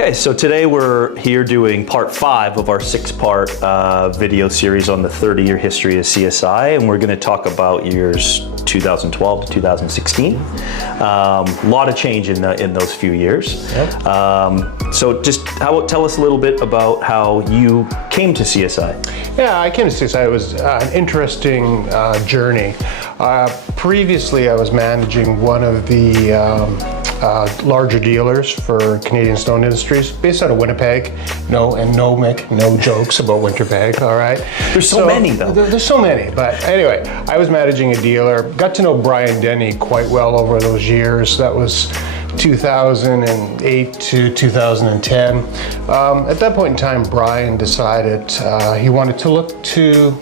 Okay, so today we're here doing part 5 of our 6-part video series on the 30-year history of CSI, and we're going to talk about years 2012 to 2016. A lot of change in those few years. Yep. So just tell us a little bit about how you came to CSI. Yeah, I came to CSI. It was an interesting journey. Previously, I was managing one of the larger dealers for Canadian Stone Industries, based out of Winnipeg. No jokes about Winnipeg, all right? There's so many, though. There's so many, but anyway, I was managing a dealer. Got to know Brian Denny quite well over those years. That was 2008 to 2010. At that point in time, Brian decided he wanted to look to,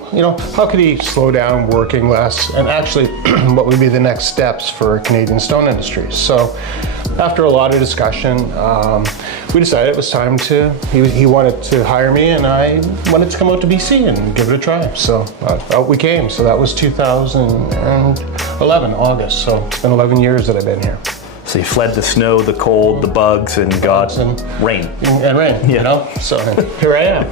how could he slow down working less, and actually what would be the next steps for Canadian Stone Industries. So after a lot of discussion, we decided it was time to, he wanted to hire me, and I wanted to come out to BC and give it a try. So out we came. So that was 2011, August. So it's been 11 years that I've been here. So you fled the snow, the cold, the bugs, and rain. And rain, yeah. So here I am.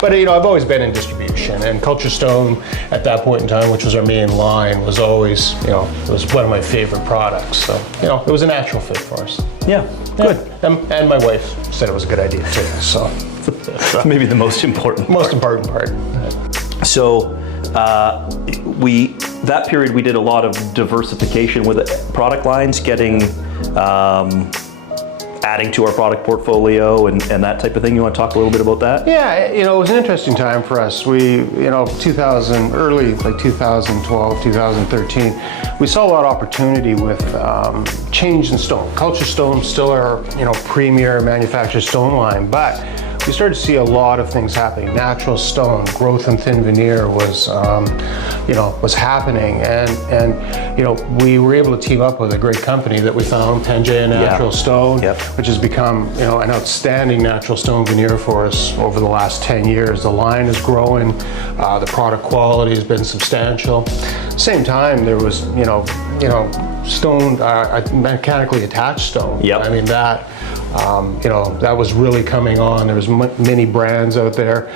But I've always been in distribution, and Culture Stone at that point in time, which was our main line, was always, it was one of my favorite products. So, it was a natural fit for us. Yeah, good. And my wife said it was a good idea too, so. Maybe the most important part. So, that period we did a lot of diversification with product lines, getting adding to our product portfolio and that type of thing. You want to talk a little bit about that? Yeah, it was an interesting time for us. We, early 2012, 2013, we saw a lot of opportunity with change in stone. Culture Stone still our premier manufactured stone line, but we started to see a lot of things happening. Natural stone, growth and thin veneer was happening, and we were able to team up with a great company that we found, Pangea Natural Stone, which has become an outstanding natural stone veneer for us over the last 10 years. The line is growing, the product quality has been substantial. Same time, there was stone, mechanically attached stone. Yep. I mean that was really coming on. There was many brands out there.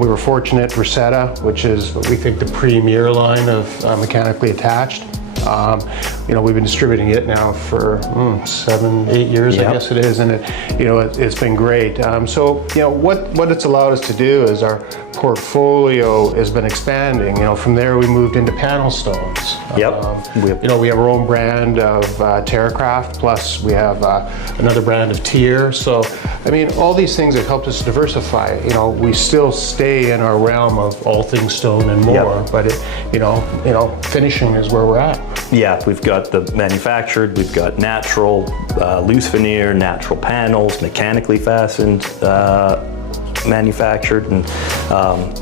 We were fortunate, Rosetta, which is what we think the premier line of mechanically attached. We've been distributing it now for 7-8 years, I guess it is, and it's been great. So what it's allowed us to do is our portfolio has been expanding. From there we moved into panel stones. Yep. We have our own brand of Terracraft, plus we have another brand of Tier. So all these things have helped us diversify. We still stay in our realm of all things stone and more, but finishing is where we're at. Yeah, we've got the manufactured, we've got natural, loose veneer, natural panels, mechanically fastened, manufactured, and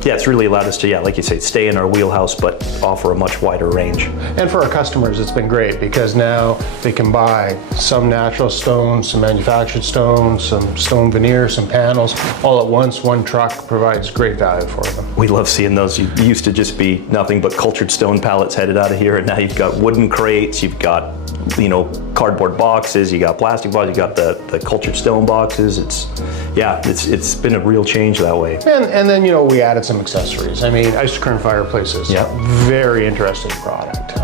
it's really allowed us to, like you say, stay in our wheelhouse, but offer a much wider range. And for our customers, it's been great because now they can buy some natural stones, some manufactured stones, some stone veneer, some panels, all at once. One truck provides great value for them. We love seeing those. You used to just be nothing but cultured stone pallets headed out of here, and now you've got wooden crates, you've got cardboard boxes, you got plastic boxes, you got the cultured stone boxes. It's been a real change that way. And then we added some accessories. Ice current fireplaces. Yeah. Very interesting product.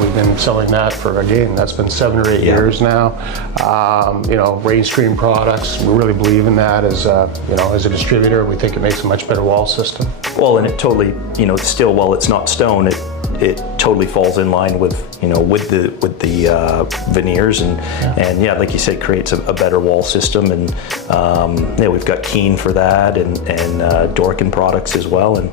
We've been selling that for, again, that's been 7 or 8 years now. Rain screen products. We really believe in that as a distributor. We think it makes a much better wall system. Well, and it totally, still, while it's not stone, it totally falls in line with with the veneers and like you said, creates a better wall system, and we've got Keen for that, and Dorkin products as well, and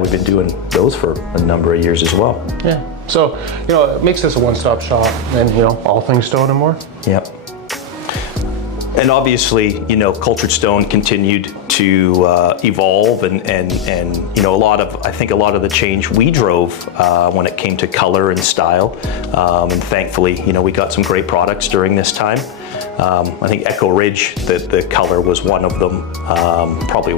we've been doing those for a number of years as well. Yeah, so it makes this a one-stop shop, and all things stone and more. Yep. And obviously, cultured stone continued to evolve, and a lot of the change we drove when it came to color and style, and thankfully, we got some great products during this time. I think Echo Ridge, the color was one of them. Probably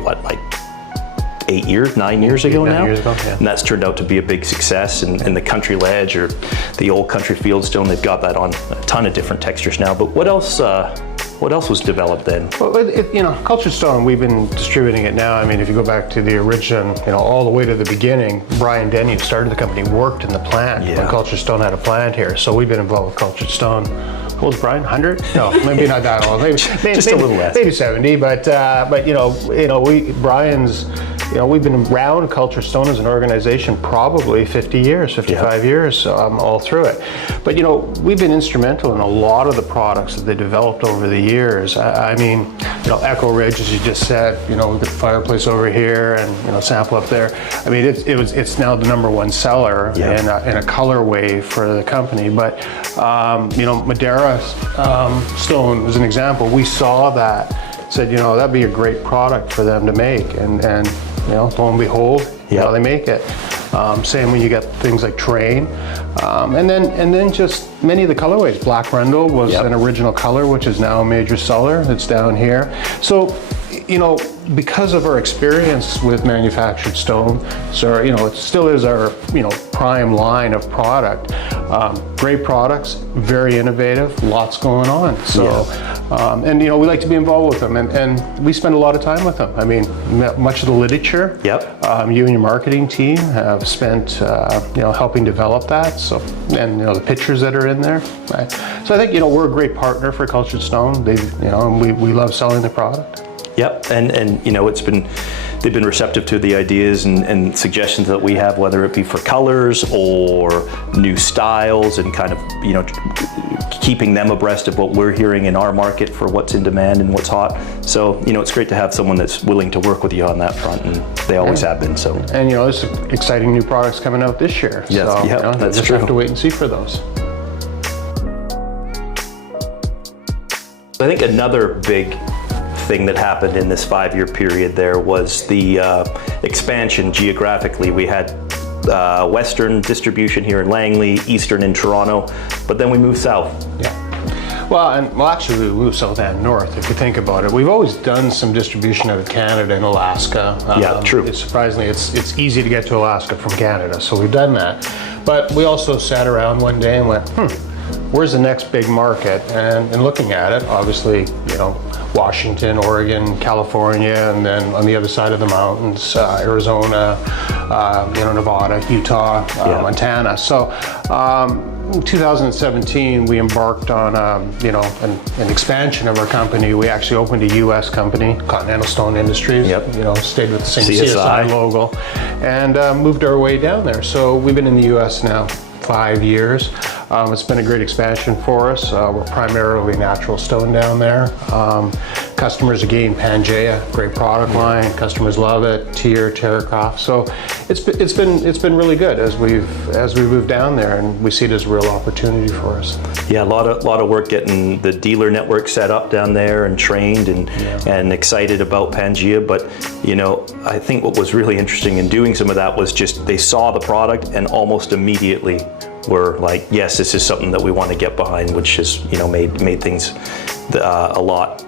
9 years ago now. 9 years ago, yeah. And that's turned out to be a big success. And the Country Ledge, or the old Country Fieldstone, they've got that on a ton of different textures now. But what else What else was developed then? Well, cultured stone, we've been distributing it now. I mean, if you go back to the origin, all the way to the beginning, Brian Denny, who started the company, worked in the plant when cultured stone had a plant here. So we've been involved with cultured stone. How old is Brian? 100? No, maybe not that old. Maybe just a little less. Maybe 70. But Brian's. We've been around cultured stone as an organization probably 50 years, 55 years, all through it. But we've been instrumental in a lot of the products that they developed over the years. I mean, Echo Ridge, as you just said, we've got the fireplace over here and sample up there. I mean, it's now the #1 seller in a colorway for the company. But Madeira stone was an example. We saw that, said that'd be a great product for them to make, and lo and behold, they make it. Same when you get things like terrain, and then just many of the colorways. Black Rendell was an original color, which is now a major seller. It's down here. So, because of our experience with manufactured stone, so it still is our prime line of product. Great products, very innovative, lots going on. So, and we like to be involved with them, and we spend a lot of time with them. I mean, much of the literature. You and your marketing team have spent, helping develop that. So, and the pictures that are in there. Right? So I think we're a great partner for cultured stone. And we love selling the product. Yep, and they've been receptive to the ideas and suggestions that we have, whether it be for colors or new styles, and kind of keeping them abreast of what we're hearing in our market for what's in demand and what's hot. So it's great to have someone that's willing to work with you on that front, and they always have been. So, and there's exciting new products coming out this year. Yes, so, that's just true. Have to wait and see for those. I think another big thing that happened in this 5-year period there was the expansion geographically. We had Western distribution here in Langley, Eastern in Toronto, but then we moved south. Well, actually we moved south and north, if you think about it. We've always done some distribution out of Canada and Alaska. True. Surprisingly, it's easy to get to Alaska from Canada, so we've done that. But we also sat around one day and went, where's the next big market? And looking at it, obviously, Washington, Oregon, California, and then on the other side of the mountains, Arizona, Nevada, Utah, Montana. So in 2017, we embarked on an expansion of our company. We actually opened a U.S. company, Continental Stone Industries. Stayed with the same CSI logo, and moved our way down there. So we've been in the U.S. now 5 years. It's been a great expansion for us. We're primarily natural stone down there. Customers, again, Pangea, great product line. Customers love it. Tier, Terracraft. So it's been really good as we move down there, and we see it as a real opportunity for us. Yeah, a lot of work getting the dealer network set up down there and trained and excited about Pangea. But I think what was really interesting in doing some of that was just they saw the product and almost immediately were like, yes, this is something that we want to get behind, which has made things a lot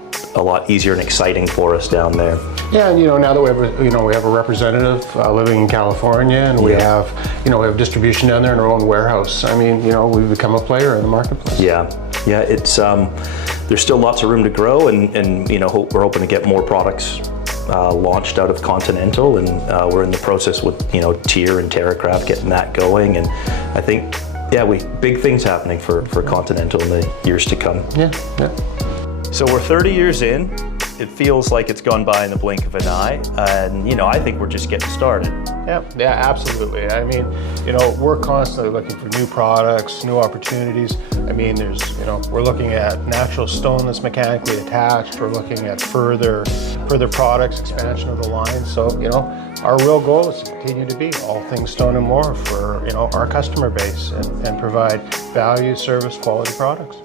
easier and exciting for us down there. Yeah, and now that we have a representative living in California, and we have distribution down there in our own warehouse. I mean, we've become a player in the marketplace. Yeah, it's there's still lots of room to grow, and we're hoping to get more products launched out of Continental, and we're in the process with Tier and Terracraft getting that going, and I think big things happening for Continental in the years to come. Yeah. So we're 30 years in. It feels like it's gone by in the blink of an eye, and I think we're just getting started. Yeah, absolutely. I mean, we're constantly looking for new products, new opportunities. I mean, we're looking at natural stone that's mechanically attached. We're looking at further products, expansion of the line. So, our real goal is to continue to be all things stone and more for, our customer base, and provide value, service, quality products.